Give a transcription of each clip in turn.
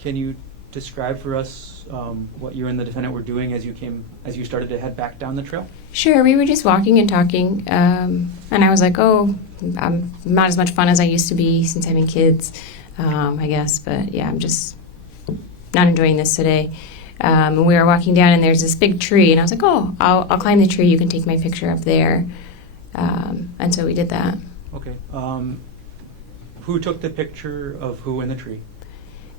Can you describe for us what you and the defendant were doing as you started to head back down the trail? Sure, we were just walking and talking, and I was like, oh, I'm not as much fun as I used to be since having kids, I guess, but yeah, I'm just not enjoying this today. And we were walking down, and there's this big tree, and I was like, oh, I'll climb the tree, you can take my picture up there, and so we did that. Okay. Who took the picture of who in the tree?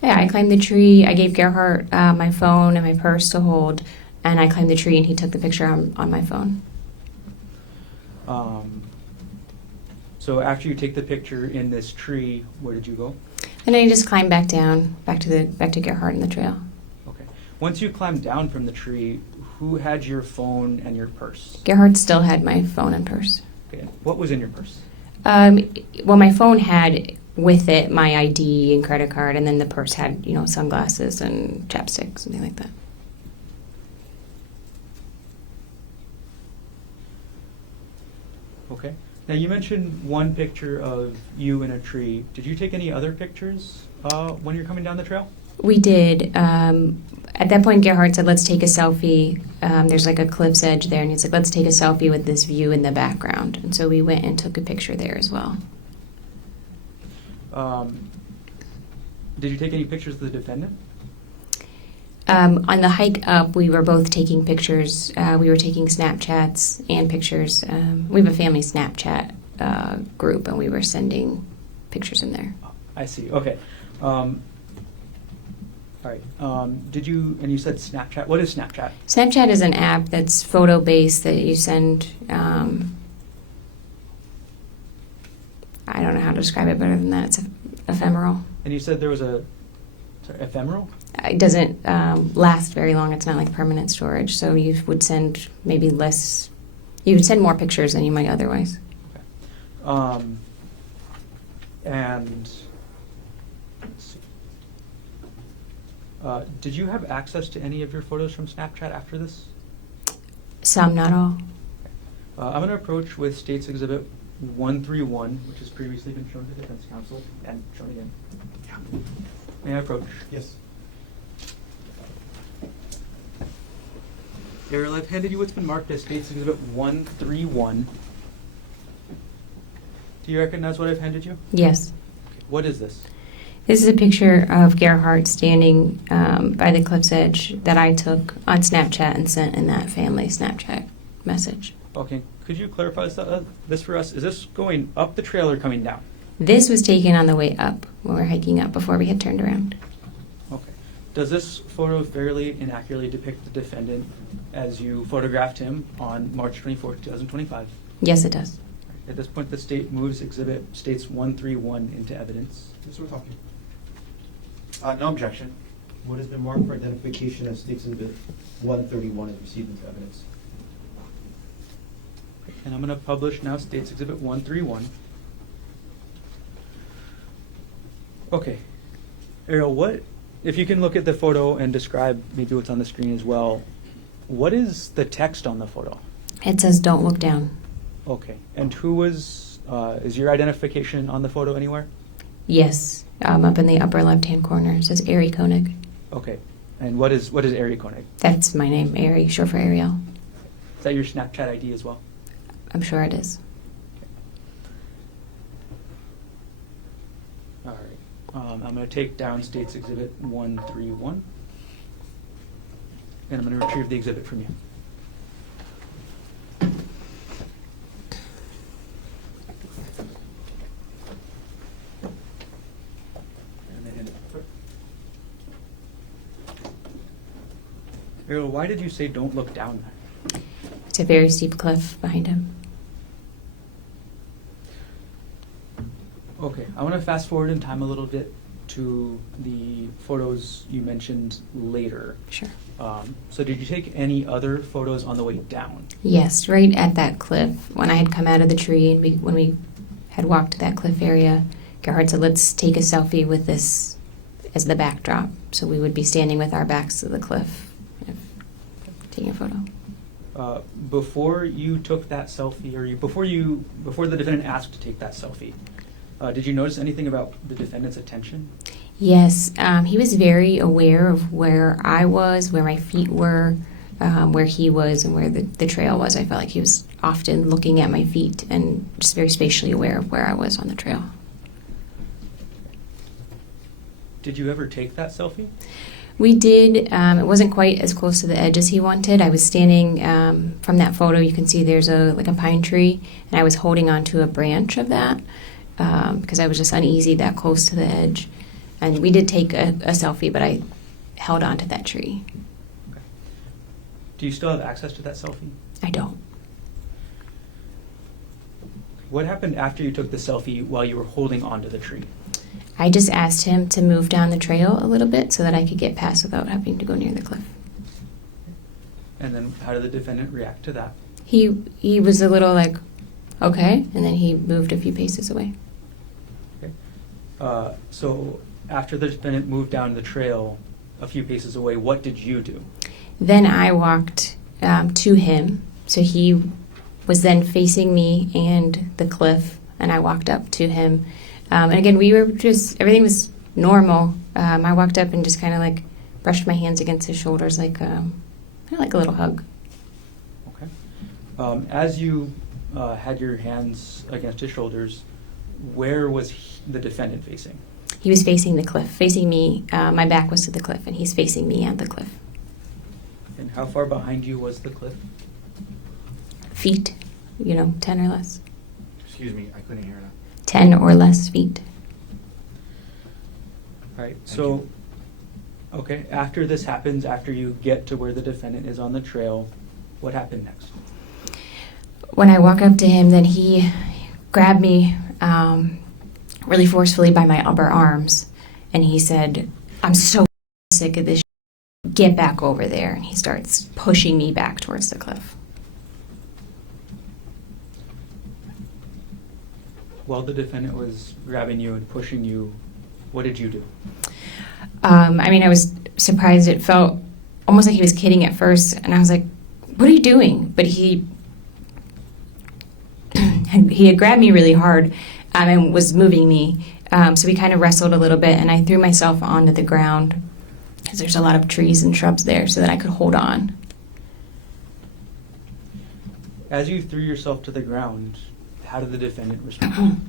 Yeah, I climbed the tree, I gave Gerhardt my phone and my purse to hold, and I climbed the tree, and he took the picture on my phone. So after you take the picture in this tree, where did you go? And I just climbed back down, back to Gerhardt in the trail. Okay. Once you climbed down from the tree, who had your phone and your purse? Gerhardt still had my phone and purse. Okay. What was in your purse? Well, my phone had with it my ID and credit card, and then the purse had, sunglasses and chapstick, something like that. Okay. Now, you mentioned one picture of you in a tree. Did you take any other pictures when you're coming down the trail? We did. At that point, Gerhardt said, let's take a selfie. There's like a cliff's edge there, and he's like, let's take a selfie with this view in the background. And so we went and took a picture there as well. Did you take any pictures of the defendant? On the hike up, we were both taking pictures. We were taking Snapchats and pictures. We have a family Snapchat group, and we were sending pictures in there. I see. Okay. All right. And you said Snapchat. What is Snapchat? Snapchat is an app that's photo-based that you send. I don't know how to describe it better than that. It's ephemeral. And you said there was ephemeral? It doesn't last very long. It's not like permanent storage. So you would send maybe less. You would send more pictures than you might otherwise. Okay. And let's see. Did you have access to any of your photos from Snapchat after this? Some, not all. I'm going to approach with State's Exhibit 131, which has previously been shown to the defense counsel and shown again. Yeah. May I approach? Yes. Arielle, I've handed you what's been marked as State's Exhibit 131. Do you recognize what I've handed you? Yes. Okay. What is this? This is a picture of Gerhardt standing by the cliff's edge that I took on Snapchat and sent in that family Snapchat message. Okay. Could you clarify this for us? Is this going up the trail or coming down? This was taken on the way up when we were hiking up before we had turned around. Okay. Does this photo fairly inaccurately depict the defendant as you photographed him on March 24, 2025? Yes, it does. At this point, the state moves Exhibit States 131 into evidence. Yes, we're talking. No objection. What has been marked for identification as State's Exhibit 131 is received into evidence. And I'm going to publish now State's Exhibit 131. Okay. Arielle, if you can look at the photo and describe maybe what's on the screen as well, what is the text on the photo? It says, "Don't look down." Okay. And is your identification on the photo anywhere? Yes, up in the upper left-hand corner. It says Arielle Konig. Okay. And what is Arielle Konig? That's my name, Ari, short for Arielle. Is that your Snapchat ID as well? I'm sure it is. All right. I'm going to take down State's Exhibit 131. And I'm going to retrieve the exhibit from you. Arielle, why did you say don't look down there? It's a very steep cliff behind him. Okay, I want to fast forward in time a little bit to the photos you mentioned later. Sure. So did you take any other photos on the way down? Yes, right at that cliff. When I had come out of the tree and when we had walked to that cliff area, Gerhardt said, let's take a selfie with this as the backdrop. So we would be standing with our backs to the cliff, taking a photo. Before you took that selfie, or before the defendant asked to take that selfie, did you notice anything about the defendant's attention? Yes, he was very aware of where I was, where my feet were, where he was, and where the trail was. I felt like he was often looking at my feet and just very spatially aware of where I was on the trail. Did you ever take that selfie? We did. It wasn't quite as close to the edge as he wanted. I was standing from that photo. You can see there's a pine tree, and I was holding onto a branch of that because I was just uneasy that close to the edge. And we did take a selfie, but I held onto that tree. Okay. Do you still have access to that selfie? I don't. What happened after you took the selfie while you were holding onto the tree? I just asked him to move down the trail a little bit so that I could get past without having to go near the cliff. And then how did the defendant react to that? He was a little like, okay, and then he moved a few paces away. Okay. So after the defendant moved down the trail a few paces away, what did you do? Then I walked to him. So he was then facing me and the cliff, and I walked up to him. And again, everything was normal. I walked up and just kind of like brushed my hands against his shoulders, like kind of like a little hug. Okay. As you had your hands against his shoulders, where was the defendant facing? He was facing the cliff, facing me. My back was to the cliff, and he's facing me and the cliff. And how far behind you was the cliff? Feet, 10 or less. Excuse me, I couldn't hear that. 10 or less feet. All right. So, okay. After this happens, after you get to where the defendant is on the trail, what happened next? When I walk up to him, then he grabbed me really forcefully by my upper arms, and he said, "I'm so sick of this. Get back over there." And he starts pushing me back towards the cliff. While the defendant was grabbing you and pushing you, what did you do? I was surprised. It felt almost like he was kidding at first, and I was like, "What are you doing?" But he had grabbed me really hard and was moving me. So we kind of wrestled a little bit, and I threw myself onto the ground because there's a lot of trees and shrubs there so that I could hold on. As you threw yourself to the ground, how did the defendant respond?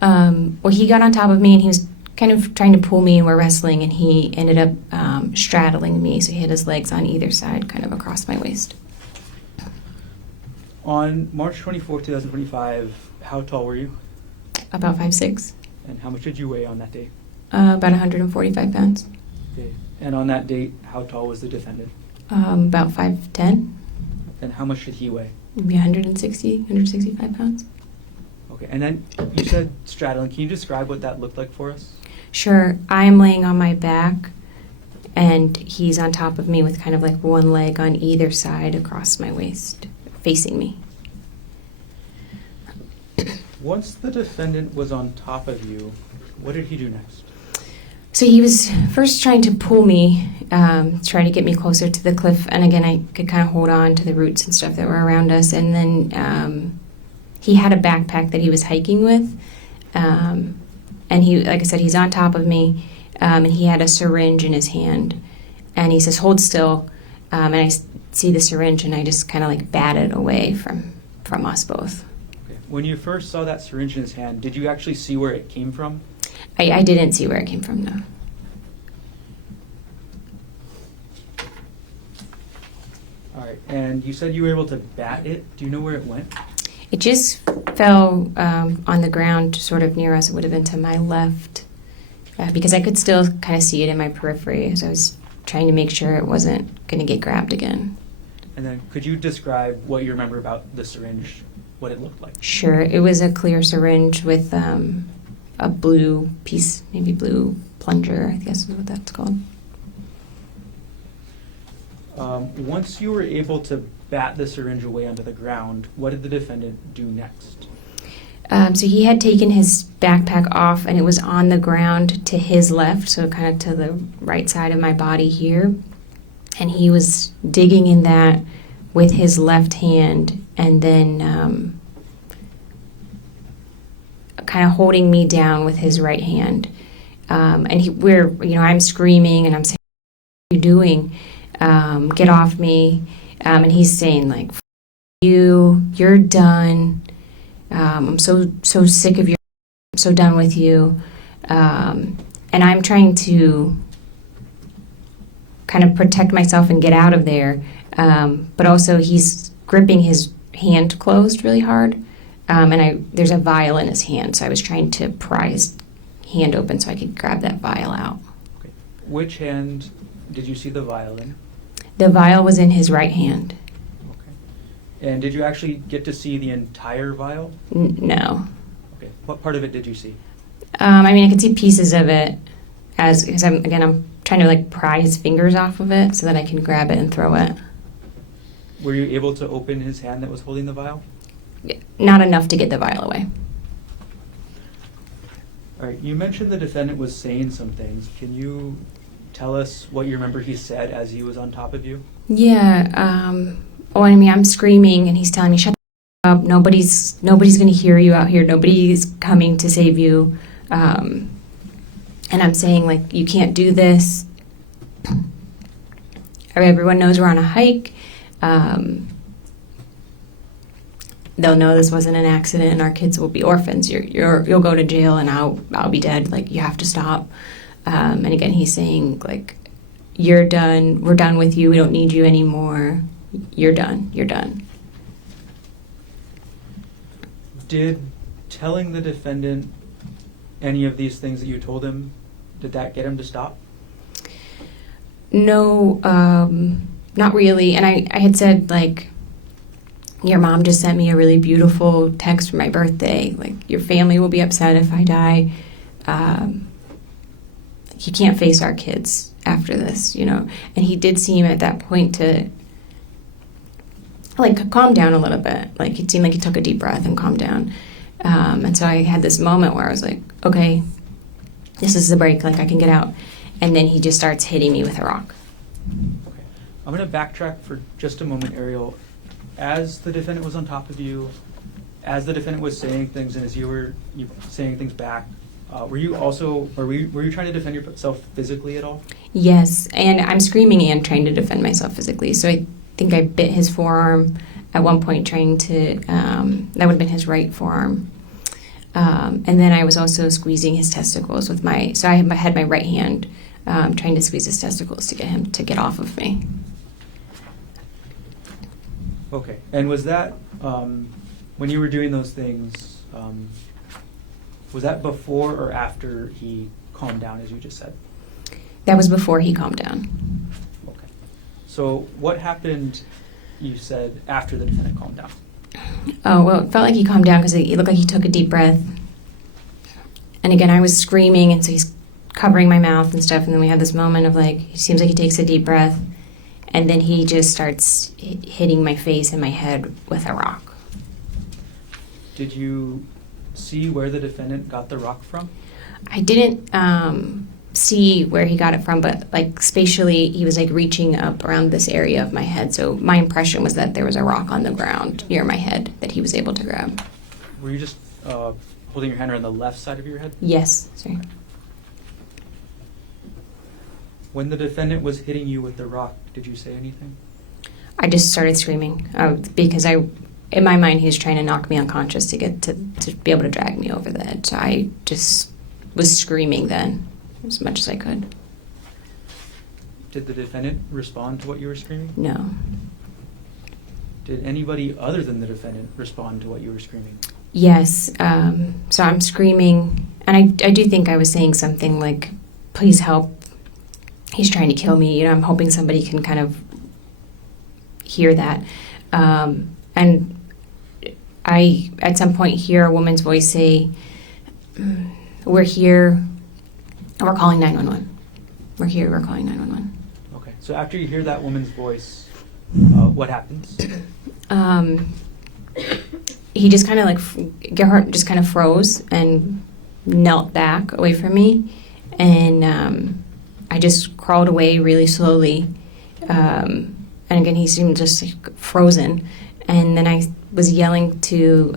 Well, he got on top of me, and he was kind of trying to pull me, and we're wrestling, and he ended up straddling me, so he had his legs on either side, kind of across my waist. On March 24, 2025, how tall were you? About 5'6". And how much did you weigh on that day? About 145 pounds. Okay. And on that date, how tall was the defendant? About 5'10". And how much did he weigh? Maybe 165 pounds. Okay. And then you said straddling. Can you describe what that looked like for us? Sure. I am laying on my back, and he's on top of me with kind of like one leg on either side across my waist, facing me. Once the defendant was on top of you, what did he do next? So he was first trying to pull me, try to get me closer to the cliff. And again, I could kind of hold on to the roots and stuff that were around us. And then he had a backpack that he was hiking with. And he, like I said, he's on top of me. And he had a syringe in his hand. And he says, "Hold still." And I see the syringe, and I just kind of like bat it away from us both. Okay. When you first saw that syringe in his hand, did you actually see where it came from? I didn't see where it came from, no. All right. And you said you were able to bat it. Do you know where it went? It just fell on the ground sort of near us. It would have been to my left because I could still kind of see it in my periphery as I was trying to make sure it wasn't going to get grabbed again. And then could you describe what you remember about the syringe, what it looked like? Sure. It was a clear syringe with a blue piece, maybe blue plunger, I guess is what that's called. Once you were able to bat the syringe away onto the ground, what did the defendant do next? So he had taken his backpack off, and it was on the ground to his left, so kind of to the right side of my body here. And he was digging in that with his left hand, and then kind of holding me down with his right hand. I'm screaming and I'm saying, "What are you doing? Get off me!" And he's saying like, "F you're done. I'm so sick of you. I'm so done with you." And I'm trying to kind of protect myself and get out of there. But also he's gripping his hand closed really hard. And there's a vial in his hand, so I was trying to pry his hand open so I could grab that vial out. Okay. Which hand did you see the vial in? The vial was in his right hand. Okay. And did you actually get to see the entire vial? No. Okay. What part of it did you see? I could see pieces of it because I'm trying to like pry his fingers off of it so that I can grab it and throw it. Were you able to open his hand that was holding the vial? Not enough to get the vial away. All right. You mentioned the defendant was saying some things. Can you tell us what you remember he said as he was on top of you? Yeah. I'm screaming and he's telling me, "Shut the up. Nobody's going to hear you out here. Nobody's coming to save you." And I'm saying, like, "You can't do this. Everyone knows we're on a hike. They'll know this wasn't an accident and our kids will be orphans. You'll go to jail and I'll be dead. Like, you have to stop." And again, he's saying, like, "You're done. We're done with you. We don't need you anymore. You're done. You're done." Did telling the defendant any of these things that you told him, did that get him to stop? No, not really. And I had said, like, "Your mom just sent me a really beautiful text for my birthday. Like, your family will be upset if I die. You can't face our kids after this, you know." And he did seem at that point to, like, calm down a little bit. Like, it seemed like he took a deep breath and calmed down. And so I had this moment where I was like, okay, this is the break. Like, I can get out. And then he just starts hitting me with a rock. Okay. I'm going to backtrack for just a moment, Arielle. As the defendant was on top of you, as the defendant was saying things, and as you were saying things back, were you trying to defend yourself physically at all? Yes, and I'm screaming and trying to defend myself physically. So I think I bit his forearm at one point, trying to, that would have been his right forearm. And then I was also squeezing his testicles so I had my right hand trying to squeeze his testicles to get him to get off of me. Okay. And was that, when you were doing those things, was that before or after he calmed down, as you just said? That was before he calmed down. Okay. So what happened, you said, after the defendant calmed down? Oh, well, it felt like he calmed down because it looked like he took a deep breath. And again, I was screaming, and so he's covering my mouth and stuff. And then we had this moment of, like, it seems like he takes a deep breath. And then he just starts hitting my face and my head with a rock. Did you see where the defendant got the rock from? I didn't see where he got it from, but, like, spatially, he was, like, reaching up around this area of my head. So my impression was that there was a rock on the ground near my head that he was able to grab. Were you just holding your hand around the left side of your head? Yes, sorry. When the defendant was hitting you with the rock, did you say anything? I just started screaming because in my mind, he was trying to knock me unconscious to be able to drag me over the edge. So I just was screaming then as much as I could. Did the defendant respond to what you were screaming? No. Did anybody other than the defendant respond to what you were screaming? Yes. So I'm screaming, and I do think I was saying something like, "Please help. He's trying to kill me." You know, I'm hoping somebody can kind of hear that. And I, at some point, hear a woman's voice say, "We're here. We're calling 911. We're here. We're calling 911. Okay. So after you hear that woman's voice, what happens? He just kind of like, Gerhardt just kind of froze and knelt back away from me. And I just crawled away really slowly. And again, he seemed just like frozen. And then I was yelling to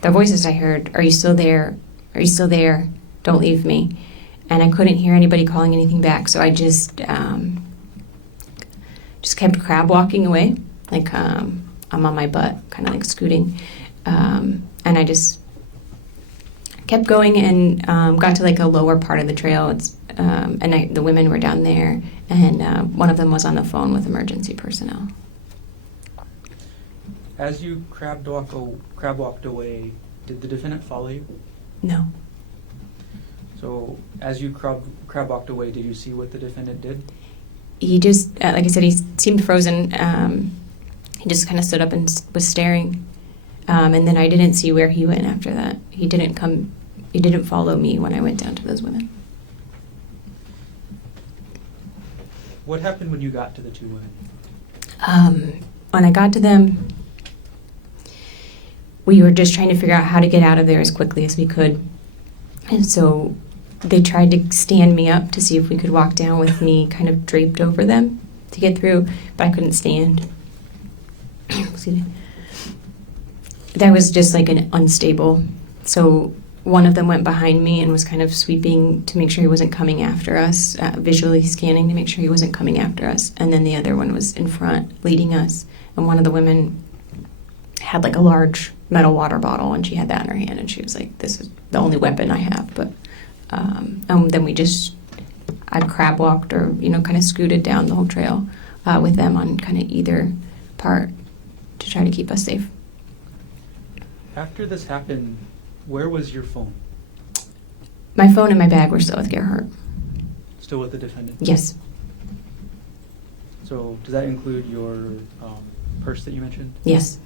the voices I heard, "Are you still there? Are you still there? Don't leave me." and I couldn't hear anybody calling anything back, so I just kept crab walking away, like I'm on my butt, kind of like scooting, and I just kept going and got to like a lower part of the trail. The women were down there, and one of them was on the phone with emergency personnel. As you crab walked away, did the defendant follow you? No. So as you crab walked away, did you see what the defendant did? He just, like I said, he seemed frozen. He just kind of stood up and was staring. And then I didn't see where he went after that. He didn't follow me when I went down to those women. What happened when you got to the two women? When I got to them, we were just trying to figure out how to get out of there as quickly as we could. And so they tried to stand me up to see if we could walk down with me kind of draped over them to get through, but I couldn't stand. Excuse me. That was just like an unstable. So one of them went behind me and was kind of sweeping to make sure he wasn't coming after us, visually scanning to make sure he wasn't coming after us. And then the other one was in front leading us. And one of the women had like a large metal water bottle, and she had that in her hand, and she was like, "This is the only weapon I have." But and then I crab walked or kind of scooted down the whole trail with them on kind of either part to try to keep us safe. After this happened, where was your phone? My phone and my bag were still with Gerhardt. Still with the defendant? Yes. So does that include your purse that you mentioned? Yes.